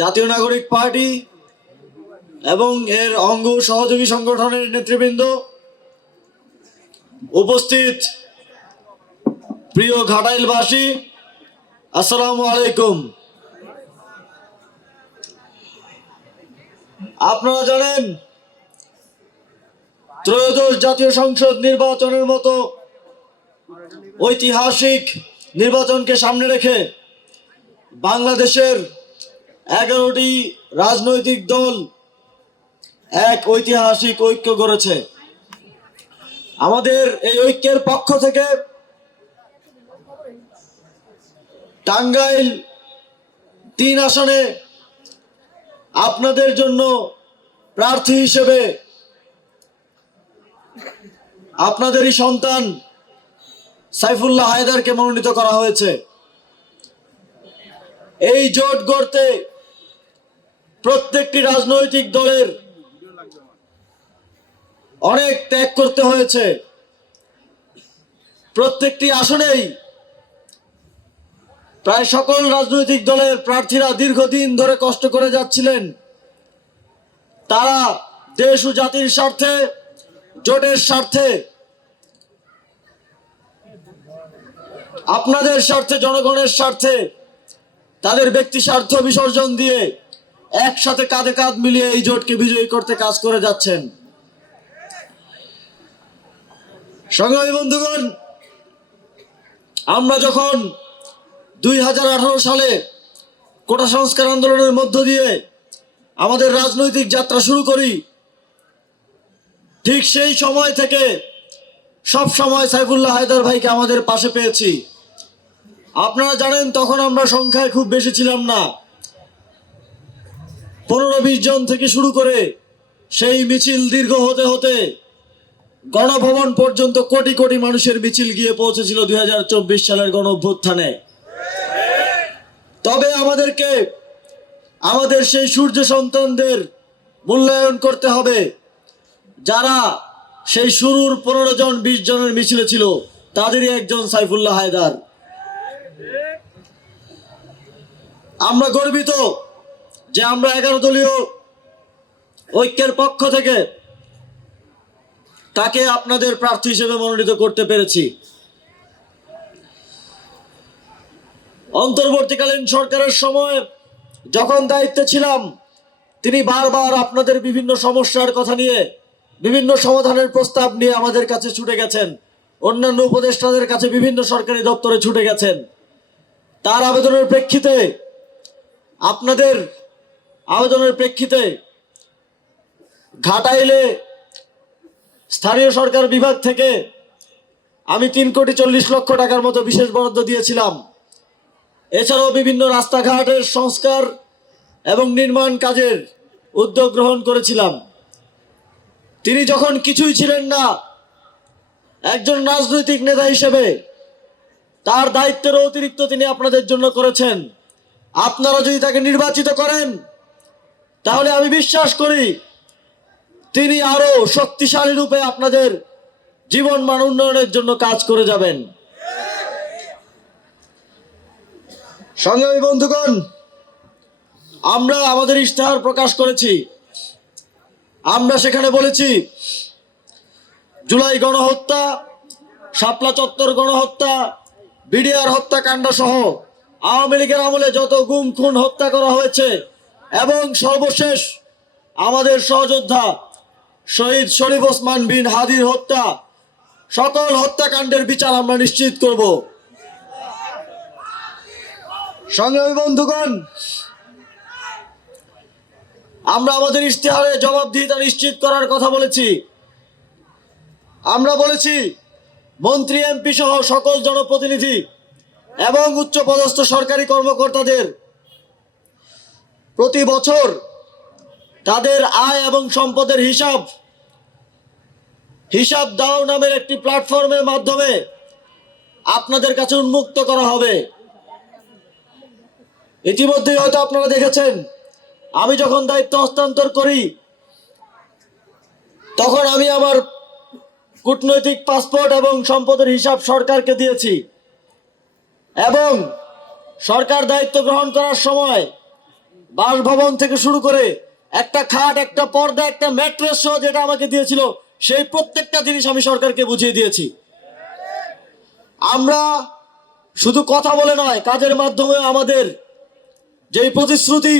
জাতীয় নাগরিক পার্টি এবং এর অঙ্গ সহযোগী সংগঠনের নেতৃবৃন্দ, উপস্থিত প্রিয় ঘাটাইলবাসী, আসসালামু আলাইকুম। আপনারা জানেন, ত্রয়োদশ জাতীয় সংসদ নির্বাচনের মতো ঐতিহাসিক নির্বাচনকে সামনে রেখে বাংলাদেশের 11টি রাজনৈতিক দল এক ঐতিহাসিক ঐক্য গড়েছে। আমাদের এই ঐক্যের পক্ষ থেকে টাঙ্গাইল 3 আসনে আপনাদের জন্য প্রার্থী হিসেবে আপনাদেরই সন্তান সাইফুল্লাহ হায়দারকে মনোনীত করা হয়েছে। এই জোট গড়তে প্রত্যেকটি রাজনৈতিক দলের অনেক ত্যাগ করতে হয়েছে। প্রত্যেকটি আসনেই প্রায় সকল রাজনৈতিক দলের প্রার্থীরা দীর্ঘদিন ধরে কষ্ট করে যাচ্ছিলেন। তারা দেশ ও জাতির স্বার্থে, জোটের স্বার্থে, আপনাদের স্বার্থে, জনগণের স্বার্থে তাদের ব্যক্তি স্বার্থ বিসর্জন দিয়ে একসাথে কাঁধে কাঁধ মিলিয়ে এই জোটকে বিজয়ী করতে কাজ করে যাচ্ছেন। সংগ্রামী বন্ধুগণ, আমরা যখন 2018 সালে কোটা সংস্কার আন্দোলনের মধ্য দিয়ে আমাদের রাজনৈতিক যাত্রা শুরু করি, ঠিক সেই সময় থেকে সব সময় সাইফুল্লাহ হায়দার ভাইকে আমাদের পাশে পেয়েছি। আপনারা জানেন, তখন আমরা সংখ্যায় খুব বেশি ছিলাম না। 15-20 জন থেকে শুরু করে সেই মিছিল দীর্ঘ হতে হতে গণভবন পর্যন্ত কোটি কোটি মানুষের মিছিল গিয়ে পৌঁছেছিল 2024 সালের গণ অভ্যুত্থানে। তবে আমাদেরকে আমাদের সেই সূর্য সন্তানদের মূল্যায়ন করতে হবে, যারা সেই শুরুর 15 জন 20 জনের মিছিলে ছিল, তাদেরই একজন সাইফুল্লাহ হায়দার। আমরা গর্বিত যে আমরা 11 দলীয় ঐক্যের পক্ষ থেকে তাকে আপনাদের প্রার্থী হিসেবে মনোনীত করতে পেরেছি। অন্তর্বর্তীকালীন সরকারের সময় যখন দায়িত্বে ছিলাম, তিনি বারবার আপনাদের বিভিন্ন সমস্যার কথা নিয়ে, বিভিন্ন সমাধানের প্রস্তাব নিয়ে আমাদের কাছে ছুটে গেছেন। অন্যান্য উপদেষ্টাদের কাছে বিভিন্ন সরকারি দপ্তরে ছুটে গেছেন। তার আবেদনের প্রেক্ষিতে, আপনাদের আবেদনের প্রেক্ষিতে ঘাটাইলে স্থানীয় সরকার বিভাগ থেকে আমি 3,40,00,000 টাকার মতো বিশেষ বরাদ্দ দিয়েছিলাম। এছাড়াও বিভিন্ন রাস্তাঘাটের সংস্কার এবং নির্মাণ কাজের উদ্যোগ গ্রহণ করেছিলাম। তিনি যখন কিছুই ছিলেন না, একজন রাজনৈতিক নেতা হিসেবে তার দায়িত্বের অতিরিক্ত তিনি আপনাদের জন্য করেছেন। আপনারা যদি তাকে নির্বাচিত করেন, তাহলে আমি বিশ্বাস করি তিনি আরো শক্তিশালী রূপে আপনাদের জীবন মান উন্নয়নের জন্য কাজ করে যাবেন। সংগ্রামী বন্ধুগণ, আমরা আমাদের ইশতেহার প্রকাশ করেছি। আমরা সেখানে বলেছি, জুলাই গণহত্যা, শাপলা চত্বর গণহত্যা, বিডিআর হত্যাকাণ্ড সহ আওয়ামী লীগের আমলে যত গুম খুন হত্যা করা হয়েছে, এবং সর্বশেষ আমাদের সহযোদ্ধা শহীদ শরীফ ওসমান বিন হাদির হত্যা, সকল হত্যাকাণ্ডের বিচার আমরা নিশ্চিত করব। সংগ্রামী বন্ধুগণ, আমরা আমাদের ইশতেহারে জবাবদিহিতা নিশ্চিত করার কথা বলেছি। আমরা বলেছি, মন্ত্রী, এমপি সহ সকল জনপ্রতিনিধি এবং উচ্চপদস্থ সরকারি কর্মকর্তাদের প্রতি বছর তাদের আয় এবং সম্পদের হিসাব দাও নামের একটি প্ল্যাটফর্মের মাধ্যমে আপনাদের কাছে উন্মুক্ত করা হবে। ইতিমধ্যেই হয়তো আপনারা দেখেছেন, আমি যখন দায়িত্ব হস্তান্তর করি, তখন আমি আমার কূটনৈতিক পাসপোর্ট এবং সম্পদের হিসাব সরকারকে দিয়েছি, এবং সরকার দায়িত্ব গ্রহণ করার সময় বাসভবন থেকে শুরু করে একটা খাট, একটা পর্দা, একটা ম্যাট্রেস সহ যেটা আমাকে দিয়েছিল, সেই প্রত্যেকটা জিনিস আমি সরকারকে বুঝিয়ে দিয়েছি। আমরা শুধু কথা বলে নয়, কাজের মাধ্যমে আমাদের যেই প্রতিশ্রুতি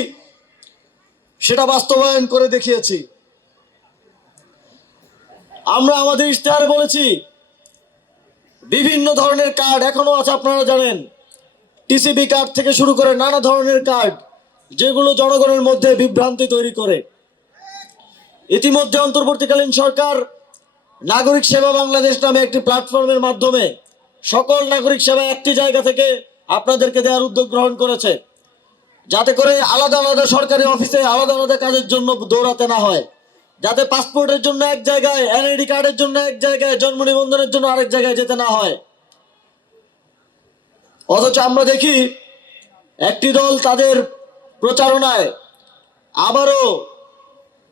সেটা বাস্তবায়ন করে দেখিয়েছি। আমরা আমাদের ইশতেহারে বলেছি বিভিন্ন ধরনের কার্ড এখনো আছে, আপনারা জানেন, টিসিবি কার্ড থেকে শুরু করে নানা ধরনের কার্ড যেগুলো জনগণের মধ্যে বিভ্রান্তি তৈরি করে। ইতিমধ্যে অন্তর্বর্তীকালীন সরকার নাগরিক সেবা বাংলাদেশ নামে একটি প্ল্যাটফর্মের মাধ্যমে সকল নাগরিক সেবা একটি জায়গা থেকে আপনাদেরকে দেওয়ার উদ্যোগ গ্রহণ করেছে, যাতে করে আলাদা আলাদা সরকারি অফিসে আলাদা আলাদা কাজের জন্য দৌড়াতে না হয়, যাতে পাসপোর্টের জন্য এক জায়গায়, এনআইডি কার্ডের জন্য এক জায়গায়, জন্ম নিবন্ধনের জন্য আরেক জায়গায় যেতে না হয়। অথচ আমরা দেখি একটি দল তাদের প্রচারণায় আবারও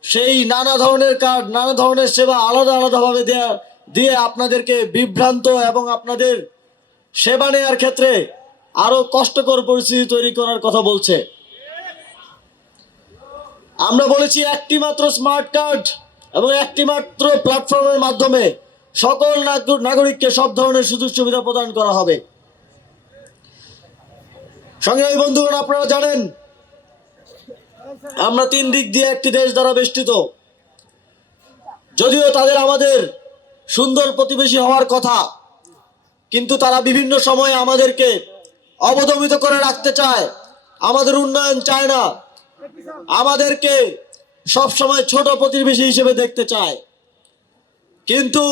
সেই নানা ধরনের কার্ড, নানা ধরনের সেবা আলাদা আলাদাভাবে দিয়ে আপনাদেরকে বিভ্রান্ত এবং আপনাদের সেবা নেওয়ার ক্ষেত্রে আরো কষ্টকর পরিস্থিতি তৈরি করার কথা বলছে। আমরা বলেছি একটি মাত্র স্মার্ট কার্ড এবং একটি মাত্র প্ল্যাটফর্মের মাধ্যমে সকল নাগরিককে সব ধরনের সুযোগ সুবিধা প্রদান করা হবে। সংগ্রামী বন্ধুগণ, আপনারা জানেন আমরা 3 দিক দিয়ে একটি দেশ দ্বারা বেষ্টিত। যদিও তাদের আমাদের সুন্দর প্রতিবেশী হওয়ার কথা, কিন্তু তারা বিভিন্ন সময়ে আমাদেরকে অবদমিত করে রাখতে চায়, আমাদের উন্নয়ন চায় না, আমাদেরকে সব সময় ছোট প্রতিবেশী হিসেবে দেখতে চায়। কিন্তু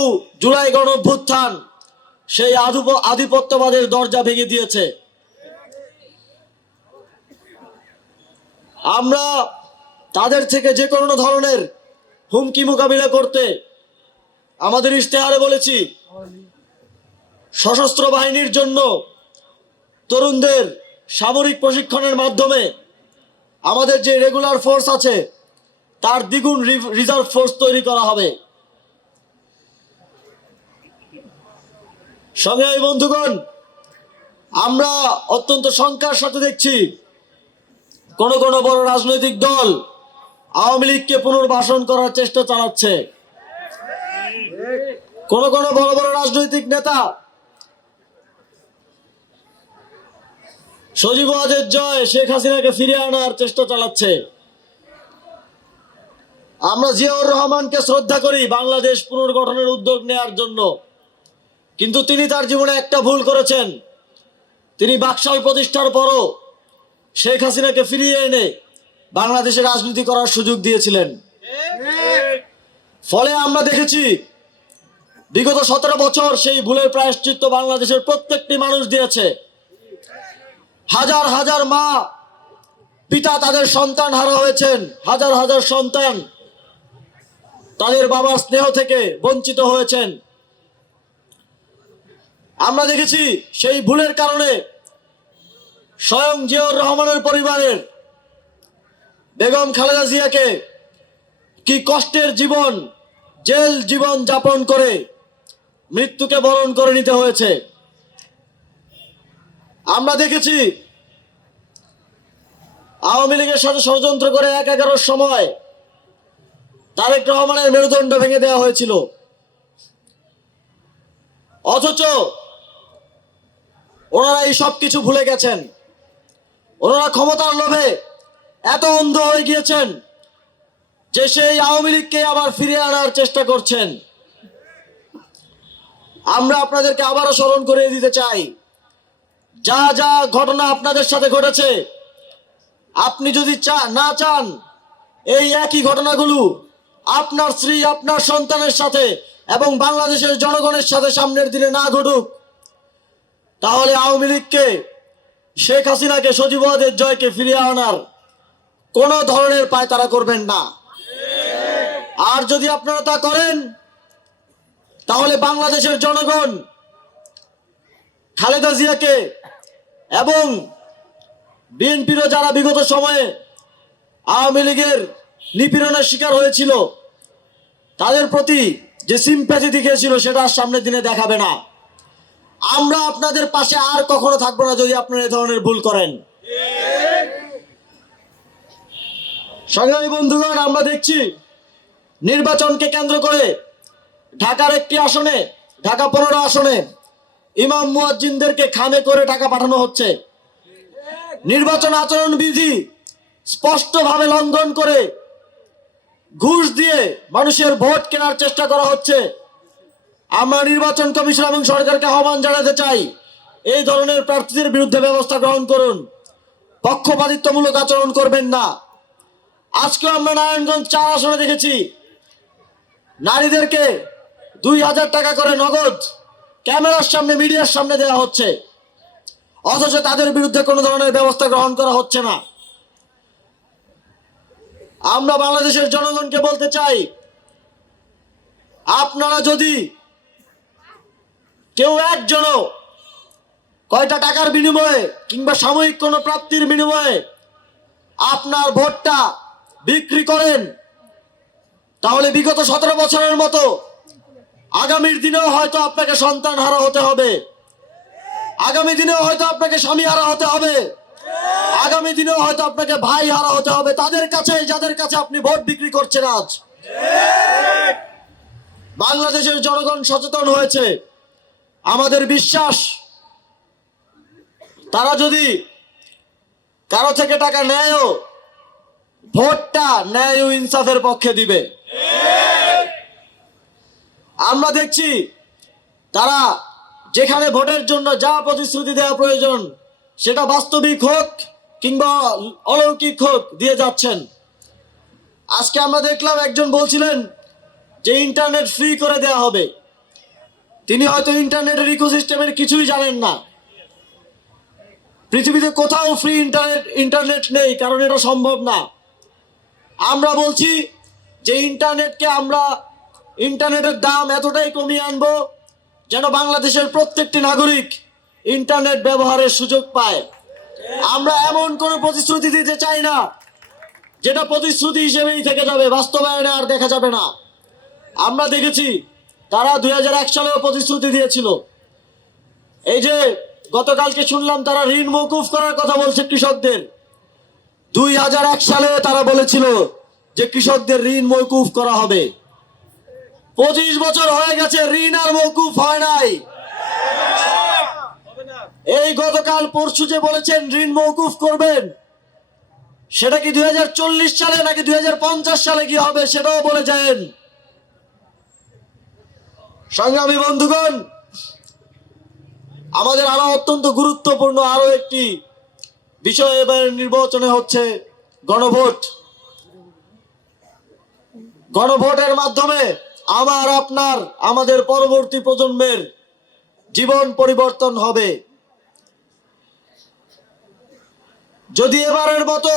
জুলাই গণঅভ্যুত্থান সেই আধিপত্যবাদের দরজা ভেঙে দিয়েছে। আমরা তাদের থেকে যে কোনো ধরনের হুমকি মোকাবিলা করতে আমাদের ইশতেহারে বলেছি সশস্ত্র বাহিনীর জন্য তরুণদের সামরিক প্রশিক্ষণের মাধ্যমে আমাদের যে রেগুলার ফোর্স আছে তার দ্বিগুণ রিজার্ভ ফোর্স তৈরি করা হবে। সংগ্রামী বন্ধুগণ, আমরা অত্যন্ত শঙ্কার সাথে দেখছি কোন কোন বড় রাজনৈতিক দল আওয়ামী লীগকে পুনর্বাসন করার চেষ্টা চালাচ্ছে। কোন কোন বড় বড় রাজনৈতিক নেতা সজীব ওয়াজেদ জয়, শেখ হাসিনাকে ফিরিয়ে আনার চেষ্টা চালাচ্ছে। আমরা জিয়াউর রহমানকে শ্রদ্ধা করি বাংলাদেশ পুনর্গঠনের উদ্যোগ নেয়ার জন্য, কিন্তু তিনি তার জীবনে একটা ভুল করেছেন। তিনি বাকশাল প্রতিষ্ঠার পরও শেখ হাসিনাকে ফিরিয়ে এনে বাংলাদেশে রাজনীতি করার সুযোগ দিয়েছিলেন। ফলে আমরা দেখেছি বিগত 17 বছর সেই ভুলের প্রায়শ্চিত্ত বাংলাদেশের প্রত্যেকটি মানুষ দিয়েছে। হাজার হাজার মা পিতা তাদের সন্তান হারা হয়েছেন, হাজার হাজার সন্তান তাদের বাবার স্নেহ থেকে বঞ্চিত হয়েছেন। আমরা দেখেছি সেই ভুলের কারণে স্বয়ং জিয়াউর রহমানের পরিবারের বেগম খালেদা জিয়াকে কি কষ্টের জীবন, জেল জীবন যাপন করে মৃত্যুকে বরণ করে নিতে হয়েছে। আমরা দেখেছি আওয়ামী লীগের সাথে ষড়যন্ত্র করে 1/11 সময় তারেক রহমানের মেরুদণ্ড ভেঙে দেওয়া হয়েছিল। অথচ ওনারা এই সব কিছু ভুলে গেছেন। ওনারা ক্ষমতার লোভে এত অন্ধ হয়ে গিয়েছেন যে সেই আওয়ামী লীগকে আবার ফিরিয়ে আনার চেষ্টা করছেন। আমরা আপনাদেরকে আবারও স্মরণ করিয়ে দিতে চাই, যা যা ঘটনা আপনাদের সাথে ঘটেছে, আপনি যদি না চান এই একই ঘটনাগুলো আপনার স্ত্রী, আপনার সন্তানের সাথে এবং বাংলাদেশের জনগণের সাথে সামনের দিনে না ঘটুক, তাহলে আওয়ামী লীগকে, শেখ হাসিনাকে, সজীব ওয়াজেদ জয়কে ফিরিয়ে আনার কোন ধরনের পায়তারা করবেন না। আর যদি আপনারা তা করেন তাহলে বাংলাদেশের জনগণ খালেদা জিয়াকে এবং বিএনপিরও যারা বিগত সময়ে আওয়ামী লীগের নিপীড়নের শিকার হয়েছিল তাদের প্রতি যে সিম্প্যাথি দেখিয়েছিল সেটা আর সামনের দিনে দেখাবে না। আমরা আপনাদের পাশে আর কখনো থাকবো না যদি আপনারা এই ধরনের ভুল করেন। সংগ্রামী বন্ধুগণ, আমরা দেখছি নির্বাচনকে কেন্দ্র করে ঢাকার একটি আসনে, ঢাকা 15 আসনে ইমাম মুয়াজ্জিনদেরকে খামে করে টাকা পাঠানো হচ্ছে। নির্বাচন আচরণ বিধি স্পষ্টভাবে লঙ্ঘন করে ঘুষ দিয়ে মানুষের ভোট কেনার চেষ্টা করা হচ্ছে। আমরা নির্বাচন কমিশন এবং সরকারকে আহ্বান জানাতে চাই, এই ধরনের প্রার্থীদের বিরুদ্ধে ব্যবস্থা গ্রহণ করুন, পক্ষপাতিত্বমূলক আচরণ করবেন না। আজকে আমরা নারায়ণগঞ্জ 4 আসনে দেখেছি নারীদেরকে 2000 টাকা করে নগদ ক্যামেরার সামনে, মিডিয়ার সামনে দেওয়া হচ্ছে, অথচ তাদের বিরুদ্ধে কোনো ধরনের ব্যবস্থা গ্রহণ করা হচ্ছে না। আমরা বাংলাদেশের জনগণকে বলতে চাই, আপনারা যদি কেউ একজনও কয়টা টাকার বিনিময়ে কিংবা সাময়িক কোনো প্রাপ্তির বিনিময়ে আপনার ভোটটা বিক্রি করেন, তাহলে বিগত 17 বছরের মতো আগামীর দিনেও হয়তো আপনাকে সন্তান হারা হতে হবে, আগামী দিনেও হয়তো আপনাকে স্বামী হারা হতে হবে, আগামী দিনেও হয়তো আপনাকে ভাই হারা হতে হবে তাদের কাছে, যাদের কাছে আপনি ভোট বিক্রি করছেন। আজ বাংলাদেশের জনগণ সচেতন হয়েছে। আমাদের বিশ্বাস, তারা যদি কারো থেকে টাকা নেয়ও, ভোটটা ন্যায় ও ইনসাফের পক্ষে দিবে। আমরা দেখছি তারা যেখানে ভোটের জন্য যা প্রতিশ্রুতি দেওয়া প্রয়োজন, সেটা বাস্তবিক হোক কিংবা অলৌকিক হোক, দিয়ে যাচ্ছেন। আজকে আমরা দেখলাম একজন বলছিলেন যে ইন্টারনেট ফ্রি করে দেওয়া হবে। তিনি হয়তো ইন্টারনেটের ইকোসিস্টেমের কিছুই জানেন না। পৃথিবীতে কোথাও ফ্রি ইন্টারনেট নেই, কারণ এটা সম্ভব না। আমরা বলছি যে ইন্টারনেটের দাম এতটাই কমিয়ে আনবো যেন বাংলাদেশের প্রত্যেকটি নাগরিক ইন্টারনেট ব্যবহারের সুযোগ পায়। আমরা এমন কোনো প্রতিশ্রুতি দিতে চাই না যেটা প্রতিশ্রুতি হিসেবেই থেকে যাবে, বাস্তবায়নে আর দেখা যাবে না। আমরা দেখেছি তারা 2001 সালেও প্রতিশ্রুতি দিয়েছিল। এই যে গতকালকে শুনলাম তারা ঋণ মওকুফ করার কথা বলছে কৃষকদের। 2001 সালে তারা বলেছিল যে কৃষকদের ঋণ মওকুফ করা হবে। 25 বছর হয়ে গেছে, ঋণ আর মওকুফ হয় নাই। এই গতকাল পরশু যে বলেছেন ঋণ মওকুফ করবেন, সেটা কি 2040 সালে নাকি 2050 সালে কি হবে সেটাও বলে যান। সংগ্রামী বন্ধুগণ, আমাদের আরো অত্যন্ত গুরুত্বপূর্ণ আরো একটি বিষয় এবার নির্বাচনে হচ্ছে গণভোট। গণভোটের মাধ্যমে আমাদের পরবর্তী প্রজন্মের জীবন পরিবর্তন হবে। যদি এবারের মতো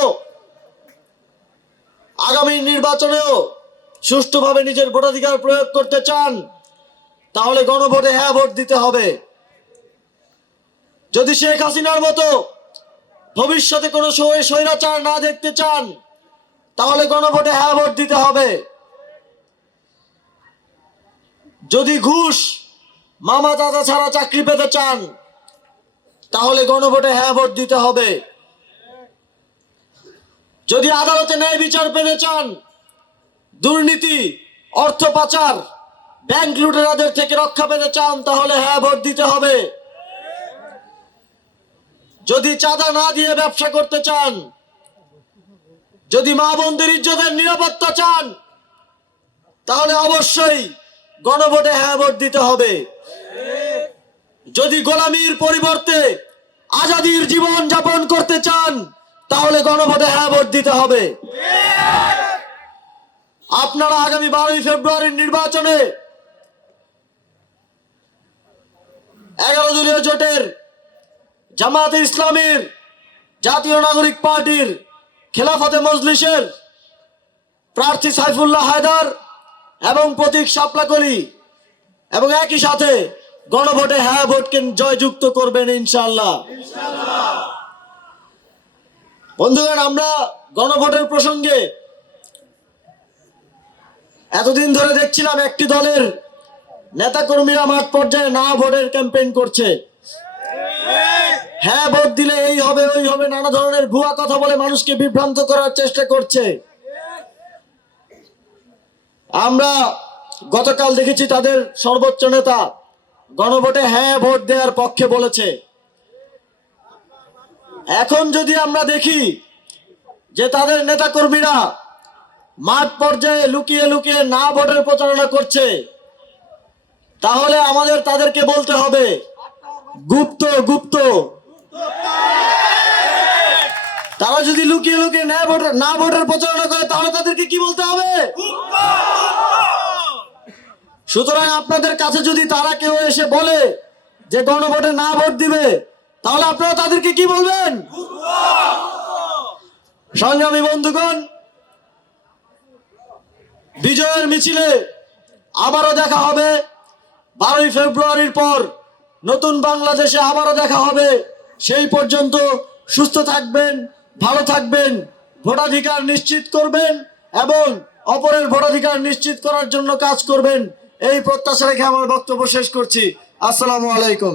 আগামী নির্বাচনেও সুষ্ঠুভাবে নিজের ভোটাধিকার প্রয়োগ করতে চান, তাহলে গণভোটে হ্যাঁ ভোট দিতে হবে। যদি শেখ হাসিনার মতো ভবিষ্যতে কোনো স্বৈরাচার না দেখতে চান, তাহলে গণভোটে হ্যাঁ ভোট দিতে হবে। যদি ঘুষ, মামা দাদা ছাড়া চাকরি পেতে চান, তাহলে গণভোটে হ্যাঁ ভোট দিতে হবে। যদি আদালতে ন্যায় বিচার পেতে চান, দুর্নীতি, অর্থ পাচার, ব্যাংক লুটেরাদের থেকে রক্ষা পেতে চান, তাহলে হ্যাঁ ভোট দিতে হবে। যদি চাঁদা না দিয়ে ব্যবসা করতে চান, যদি মা বোনদের ইজ্জতের নিরাপত্তা চান, তাহলে অবশ্যই গণভোটে হ্যাঁ ভোট দিতে হবে। যদি গোলামির পরিবর্তে আজাদির জীবন যাপন করতে চান, তাহলে গণভোটে হ্যাঁ ভোট দিতে হবে। আপনারা আগামী 12 ফেব্রুয়ারির নির্বাচনে 11 দলীয় জোটের জামায়াতে ইসলামীর, জাতীয় নাগরিক পার্টির, খেলাফতে মজলিসের প্রার্থী সাইফুল্লাহ হায়দার এবং প্রতীক শাপলাকলি এবং একই সাথে গণভোটে হ্যাঁ ভোটকে জয়যুক্ত করবেন ইনশাআল্লাহ। বন্ধুগণ, আমরা গণভোটের প্রসঙ্গে এতদিন ধরে দেখছিলাম একটি দলের নেতাকর্মীরা মাঠ পর্যায়ে না ভোটের ক্যাম্পেইন করছে। হ্যাঁ ভোট দিলে এই হবে ওই হবে, নানা ধরনের ভুয়া কথা বলে মানুষকে বিভ্রান্ত করার চেষ্টা করছে। আমরা গতকাল দেখেছি তাদের সর্বোচ্চ নেতা গণভোটে হ্যাঁ ভোট দেওয়ার পক্ষে বলেছে। এখন যদি আমরা দেখি যে তাদের নেতাকর্মীরা মাঠ পর্যায়ে লুকিয়ে লুকিয়ে না ভোটের প্রচারণা করছে, তাহলে আমাদের তাদেরকে বলতে হবে গুপ্ত গুপ্ত। তারা যদি লুকিয়ে লুকিয়ে না ভোটের প্রচারণা করে, তাহলে তাদেরকে কি বলতে হবে? সুতরাং আপনাদের কাছে যদি তারা কেউ এসে বলে যে গণভোটে না ভোট দিবে, তাহলে আপনারা তাদেরকে কি বলবেন? সংগ্রামী বন্ধুগণ, বিজয়ের মিছিলে আবারও দেখা হবে 12ই ফেব্রুয়ারির পর। নতুন বাংলাদেশে আবারও দেখা হবে। সেই পর্যন্ত সুস্থ থাকবেন, ভালো থাকবেন, ভোটাধিকার নিশ্চিত করবেন এবং অপরের ভোটাধিকার নিশ্চিত করার জন্য কাজ করবেন। এই প্রত্যাশা রেখে আমার বক্তব্য শেষ করছি। আসসালামু আলাইকুম।